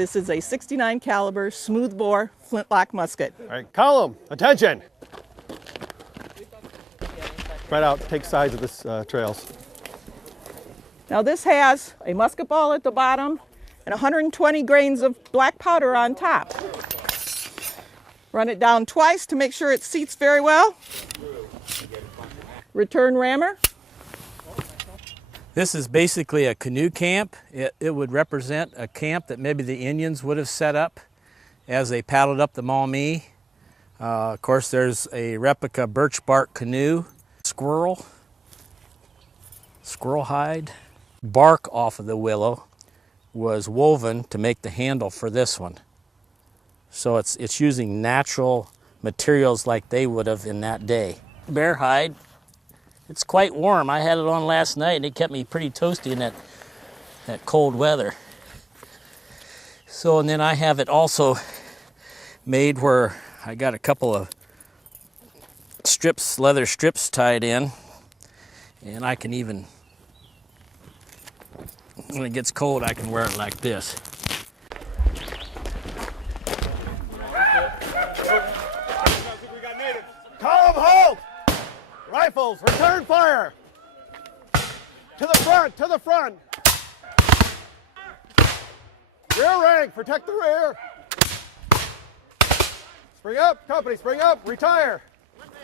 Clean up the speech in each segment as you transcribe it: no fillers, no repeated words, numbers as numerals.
This is a 69 caliber smoothbore flintlock musket. All right, column, attention. Spread out, take sides of this trails. Now this has a musket ball at the bottom and 120 grains of black powder on top. Run it down twice to make sure it seats very well. Return rammer. This is basically a canoe camp. It would represent a camp that maybe the Indians would have set up as they paddled up the Maumee. Of course, there's a replica birch bark canoe, squirrel hide. Bark off of the willow was woven to make the handle for this one. So it's using natural materials like they would have in that day. Bear hide. It's quite warm. I had it on last night and it kept me pretty toasty in that cold weather. So, and then I have it also made where I got a couple of strips, leather strips tied in, and I can even, when it gets cold, I can wear it like this. Column, hold! Rifles, return fire! To the front, to the front! Rear rank, protect the rear! Spring up, company, spring up, retire!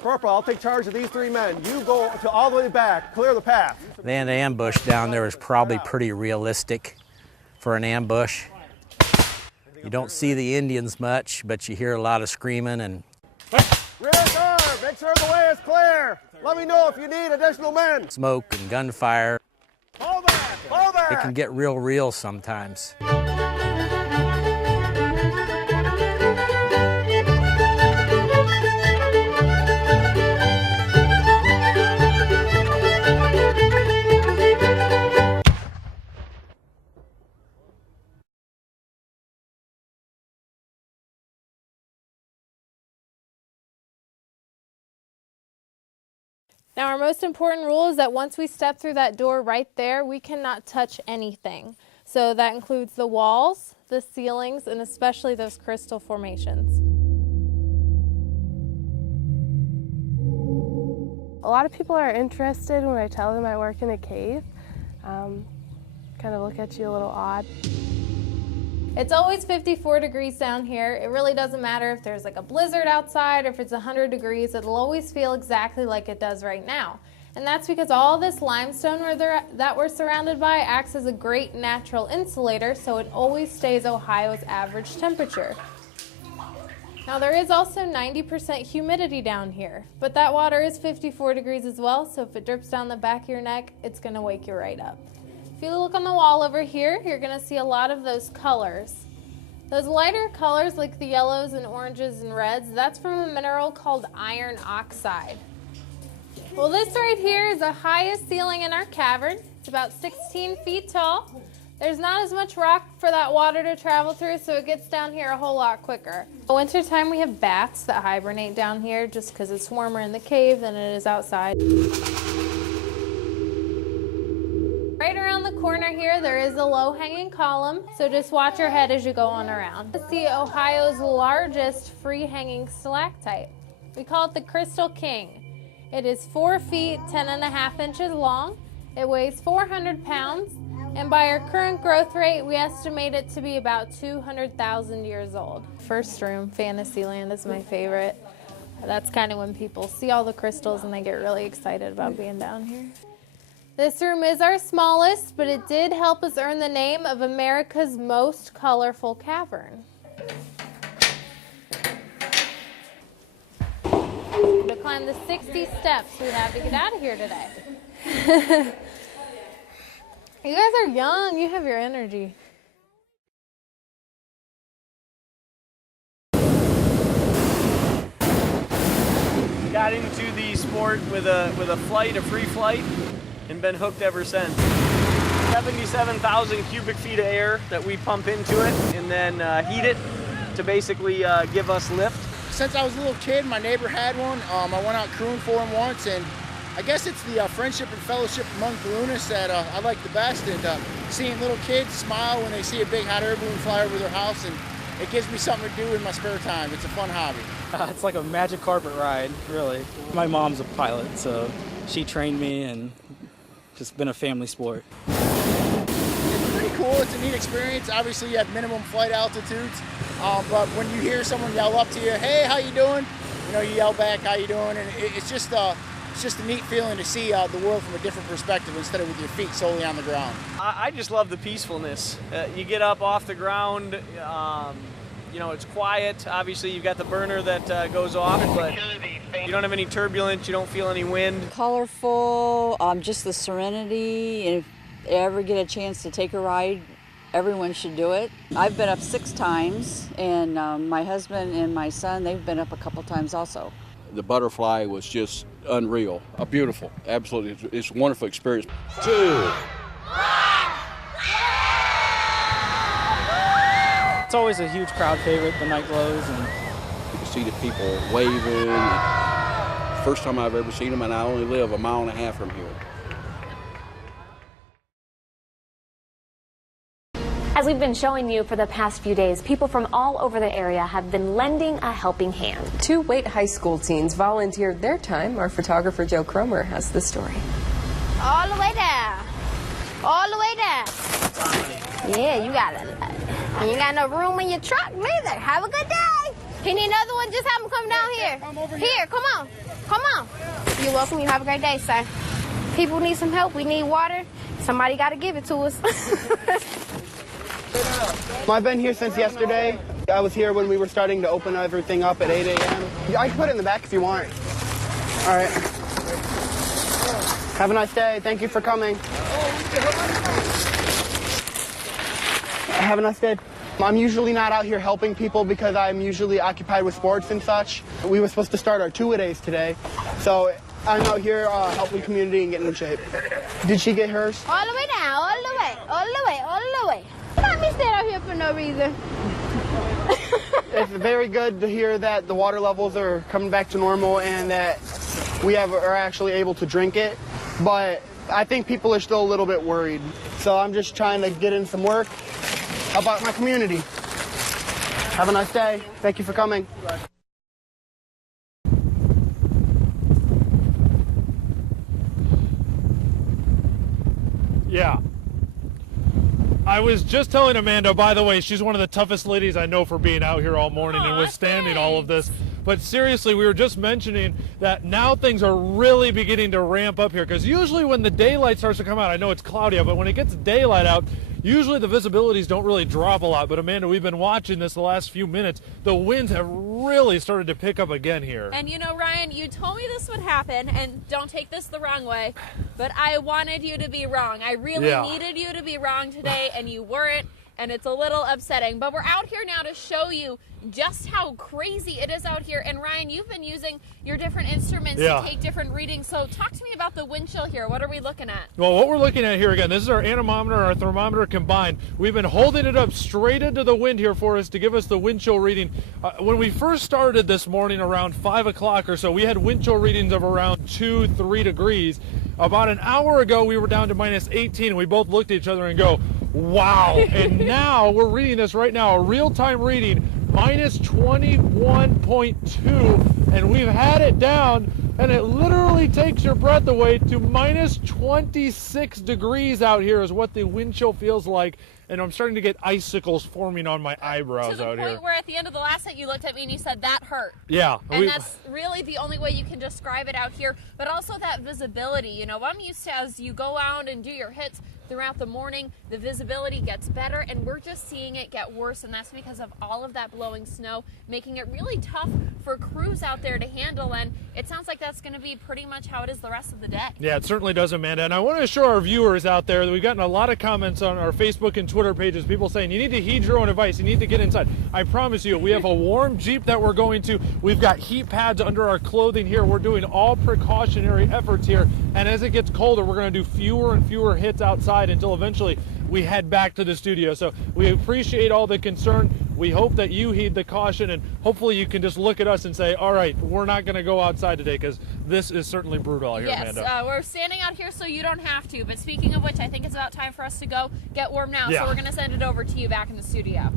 Corporal, I'll take charge of these 3 men. You go to all the way back, clear the path. The ambush down there is probably pretty realistic for an ambush. You don't see the Indians much, but you hear a lot of screaming and... Rear guard, make sure the way is clear. Let me know if you need additional men. Smoke and gunfire. Fall back, fall back. It can get real sometimes. Now, our most important rule is that once we step through that door right there, we cannot touch anything. So that includes the walls, the ceilings, and especially those crystal formations. A lot of people are interested when I tell them I work in a cave. Kind of look at you a little odd. It's always 54 degrees down here. It really doesn't matter if there's like a blizzard outside or if it's 100 degrees. It'll always feel exactly like it does right now. And that's because all this limestone that we're surrounded by acts as a great natural insulator, so it always stays Ohio's average temperature. Now there is also 90% humidity down here, but that water is 54 degrees as well, so if it drips down the back of your neck, it's gonna wake you right up. If you look on the wall over here, you're going to see a lot of those colors. Those lighter colors like the yellows and oranges and reds, that's from a mineral called iron oxide. Well, this right here is the highest ceiling in our cavern. It's about 16 feet tall. There's not as much rock for that water to travel through, so it gets down here a whole lot quicker. In wintertime, we have bats that hibernate down here just because it's warmer in the cave than it is outside. Right around the corner here, there is a low-hanging column, so just watch your head as you go on around. It's the Ohio's largest free-hanging stalactite. We call it the Crystal King. It is 4 feet, 10.5 inches long. It weighs 400 pounds, and by our current growth rate, we estimate it to be about 200,000 years old. First room, Fantasyland, is my favorite. That's kind of when people see all the crystals and they get really excited about being down here. This room is our smallest, but it did help us earn the name of America's most colorful cavern. To climb the 60 steps we have to get out of here today. You guys are young, you have your energy. Got into the sport with a free flight, and been hooked ever since. 77,000 cubic feet of air that we pump into it and then heat it to basically give us lift. Since I was a little kid, my neighbor had one. I went out crewing for him once, and I guess it's the friendship and fellowship among balloonists that I like the best, and seeing little kids smile when they see a big hot air balloon fly over their house, and it gives me something to do in my spare time. It's a fun hobby. It's like a magic carpet ride, really. My mom's a pilot, so she trained me, and just been a family sport. It's pretty cool. It's a neat experience. Obviously, you have minimum flight altitudes, but when you hear someone yell up to you, "Hey, how you doing?" You know, you yell back, "How you doing?" And it's just a neat feeling to see the world from a different perspective instead of with your feet solely on the ground. I just love the peacefulness. You get up off the ground, you know, it's quiet. Obviously, you've got the burner that goes off, but you don't have any turbulence, you don't feel any wind. Colorful, just the serenity. And if you ever get a chance to take a ride, everyone should do it. I've been up 6 times, and my husband and my son, they've been up a couple times also. The butterfly was just unreal, beautiful, absolutely. It's a wonderful experience. 2, 1. It's always a huge crowd favorite, the night glows. And you can see the people waving. First time I've ever seen them, and I only live 1.5 miles from here. As we've been showing you for the past few days, people from all over the area have been lending a helping hand. 2 Waite High School teens volunteered their time. Our photographer Joe Cromer has the story. All the way down. All the way down. Yeah, you got it. You ain't got no room in your truck neither. Have a good day. You need another one? Just have them come down here. Here, come on. Come on. You're welcome. You have a great day, sir. People need some help. We need water. Somebody got to give it to us. I've been here since yesterday. I was here when we were starting to open everything up at 8 a.m. I can put it in the back if you want. All right. Have a nice day. Thank you for coming. Have a nice day. I'm usually not out here helping people because I'm usually occupied with sports and such. We were supposed to start our two-a-days today, so I'm out here helping the community and getting in shape. Did she get hers? All the way down, all the way, all the way, all the way. Let me stand out here for no reason. It's very good to hear that the water levels are coming back to normal and that we are actually able to drink it, but I think people are still a little bit worried. So I'm just trying to get in some work about my community. Have a nice day. Thank you for coming. Yeah. I was just telling Amanda, by the way, she's one of the toughest ladies I know for being out here all morning and withstanding all of this. But seriously, we were just mentioning that now things are really beginning to ramp up here, because usually when the daylight starts to come out, I know it's cloudy out, but when it gets daylight out, usually the visibilities don't really drop a lot. But Amanda, we've been watching this the last few minutes. The winds have really started to pick up again here. And you know, Ryan, you told me this would happen, and don't take this the wrong way, but I wanted you to be wrong. I really needed you to be wrong today, and you weren't. And it's a little upsetting, but we're out here now to show you just how crazy it is out here. And Ryan, you've been using your different instruments to take different readings. So talk to me about the wind chill here. What are we looking at? Well, what we're looking at here, again, this is our anemometer and our thermometer combined. We've been holding it up straight into the wind here for us to give us the wind chill reading. When we first started this morning around 5 o'clock or so, we had wind chill readings of around 2-3 degrees. About an hour ago, we were down to minus 18, and we both looked at each other and go, wow. And now we're reading this right now, a real-time reading, minus 21.2, and we've had it down, and it literally takes your breath away to minus 26 degrees out here is what the wind chill feels like. And I'm starting to get icicles forming on my eyebrows out here. To the point where at the end of the last night you looked at me and you said, that hurt. Yeah. And that's really the only way you can describe it out here. But also that visibility. You know, I'm used to, as you go out and do your hits throughout the morning, the visibility gets better, and we're just seeing it get worse, and that's because of all of that blowing snow, making it really tough for crews out there to handle, and it sounds like that's going to be pretty much how it is the rest of the day. Yeah, it certainly does, Amanda, and I want to assure our viewers out there that we've gotten a lot of comments on our Facebook and Twitter pages, people saying you need to heed your own advice, you need to get inside. I promise you, we have a warm Jeep that we're going to, we've got heat pads under our clothing here, we're doing all precautionary efforts here, and as it gets colder, we're going to do fewer and fewer hits outside until eventually we head back to the studio. So we appreciate all the concern. we hope that you heed the caution, and hopefully you can just look at us and say, all right, we're not going to go outside today, because this is certainly brutal out here, yes, Amanda. We're standing out here so you don't have to. But speaking of which, I think it's about time for us to go get warm now. Yeah. So we're going to send it over to you back in the studio.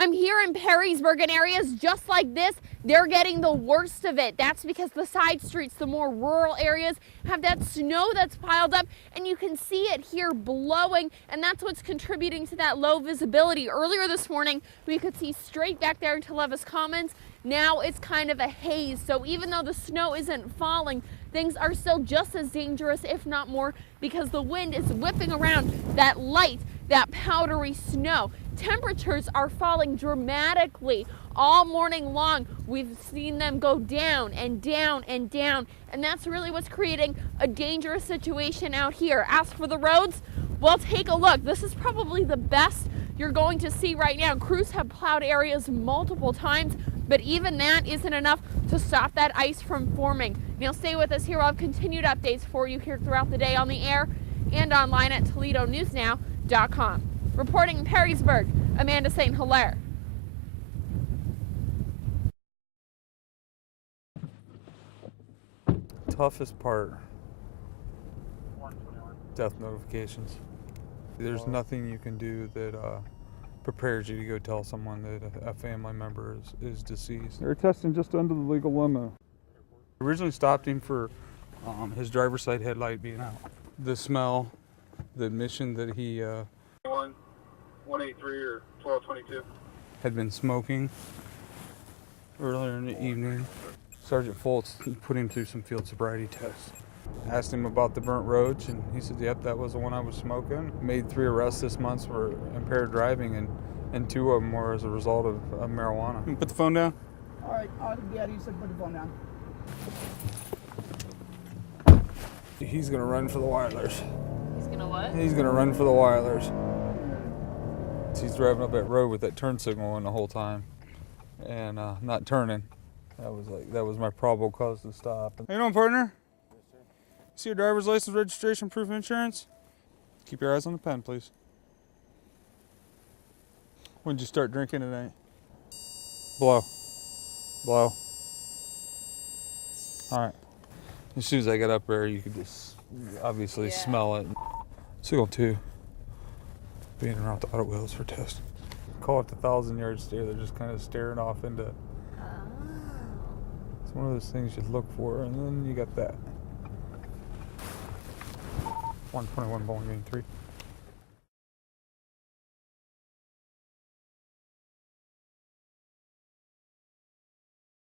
I'm here in Perrysburg, and areas just like this, they're getting the worst of it. That's because the side streets, the more rural areas, have that snow that's piled up, and you can see it here blowing, and that's what's contributing to that low visibility. Earlier this morning, we could see straight back there into Levis Commons. Now it's kind of a haze, so even though the snow isn't falling, things are still just as dangerous, if not more, because the wind is whipping around that light, that powdery snow. Temperatures are falling dramatically all morning long. We've seen them go down and down and down, and that's really what's creating a dangerous situation out here. As for the roads, well, take a look. This is probably the best you're going to see right now. Crews have plowed areas multiple times, but even that isn't enough to stop that ice from forming. Now stay with us here. We'll have continued updates for you here throughout the day on the air and online at ToledoNewsNow.com. Reporting in Perrysburg, Amanda St. Hilaire. Toughest part, death notifications. There's nothing you can do that prepares you to go tell someone that a family member is deceased. They're testing just under the legal limit. Originally stopped him for his driver's side headlight being out. The smell, the admission that he 183 or 1222 had been smoking earlier in the evening. Sergeant Foltz put him through some field sobriety tests. Asked him about the burnt roach, and he said, yep, that was the one I was smoking. Made 3 arrests this month for impaired driving, and 2 of them were as a result of marijuana. Put the phone down. All right, yeah, you said put the phone down. He's gonna run for the wireless. He's gonna what? He's gonna run for the wireless. He's driving up that road with that turn signal on the whole time, and not turning. That was my probable cause to stop. How you doing, partner? Yes, sir. See your driver's license, registration, proof of insurance? Keep your eyes on the pen, please. When did you start drinking tonight? Blow. Blow. All right. As soon as I got up there, you could just obviously smell it. Signal 2. Being around the auto wheels for test. Call it the 1,000-yard stare. They're just kind of staring off into. It's one of those things you look for, and then you got that. 121 bowling green 3.